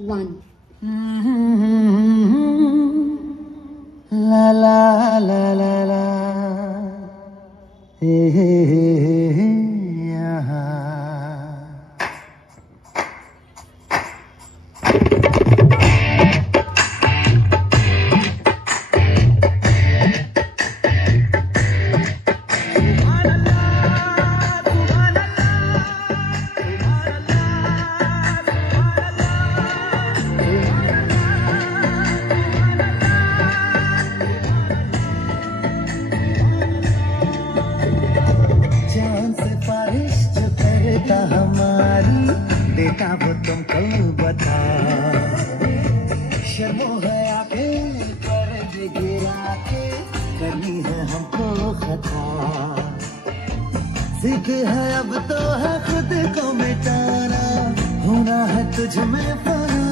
1. La la la la la, hey, hey, hey, hey, yeah. सिफारिश जो करता हमारी बेटा वो तुमको बता, शर्मो है आके कर दे गिरा के, करनी है हमको खता, जिद है अब तो है खुद को मिटाना, होना है तुझ में फना,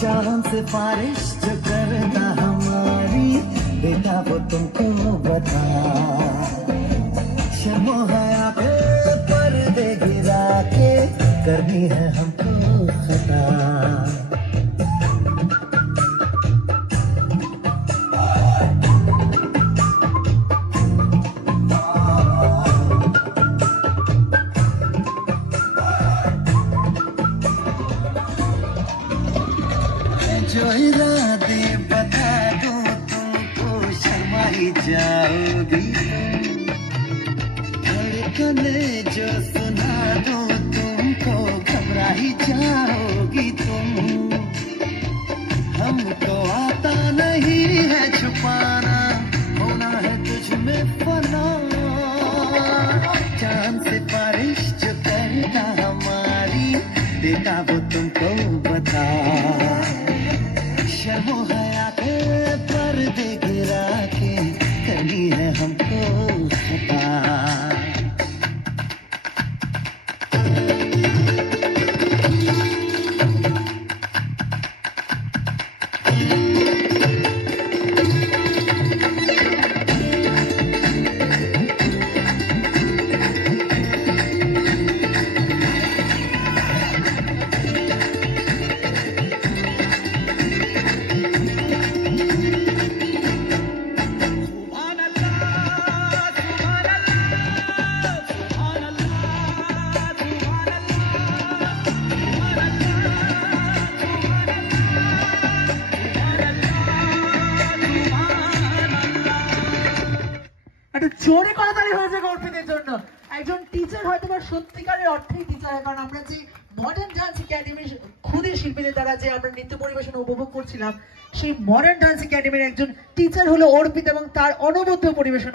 चांद सिफारिश जो करता हमारी बेटा वो तुमको बता, शर्मो है आके पर्दे गिरा के, करनी है हमको खता। जो इरादे बता दूं तुमको शर्मा ही जाओगी, धड़कने जो सुना दूं तुमको घबरा ही जाओगी तुम, हमको आता नहीं है छुपाना, होना है तुझ में फना, चांद सिफारिश जो करता हमारी बेटा वो तुमको बता, शर्मो है आके पर्दे गिरा के, करनी है हमको खता। একটা জোরে করতালি হয়েছে অর্পিতের জন্য। একজন টিচার হয়তো বা সত্যিকারের অর্থেই টিচার হয়, কারণ আমরা যে মডার্ন ডান্স একাডেমির ক্ষুদে শিল্পীদের দ্বারা যে আমরা নৃত্য পরিবেশন উপভোগ করছিলাম, সেই মডার্ন ডান্স একাডেমির একজন টিচার হলো অর্পিত এবং তার অনবদ্য পরিবেশন।